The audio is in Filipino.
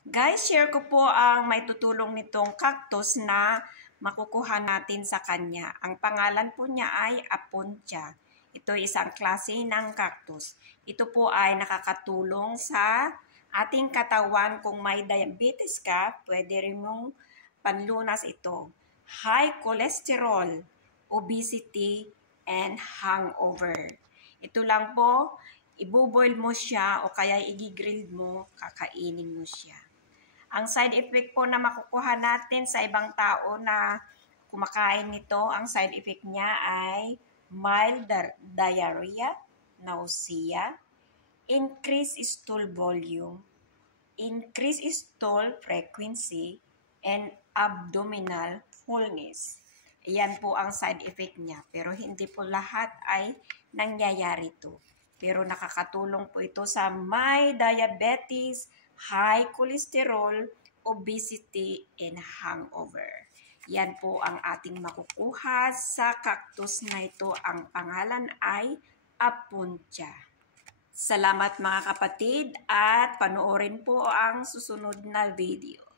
Guys, share ko po ang may tutulong nitong cactus na makukuha natin sa kanya. Ang pangalan po niya ay Apuntia. Ito ay isang klase ng cactus. Ito po ay nakakatulong sa ating katawan. Kung may diabetes ka, pwede rin mong panlunas ito. High cholesterol, obesity, and hangover. Ito lang po, ibuboil mo siya o kaya i-grill mo, kakainin mo siya. Ang side effect po na makukuha natin sa ibang tao na kumakain nito, ang side effect niya ay mild diarrhea, nausea, increased stool volume, increased stool frequency, and abdominal fullness. Iyan po ang side effect niya. Pero hindi po lahat ay nangyayari ito. Pero nakakatulong po ito sa may diabetes, high cholesterol, obesity, and hangover. Yan po ang ating makukuha sa cactus na ito. Ang pangalan ay Apuntia. Salamat mga kapatid at panoorin po ang susunod na video.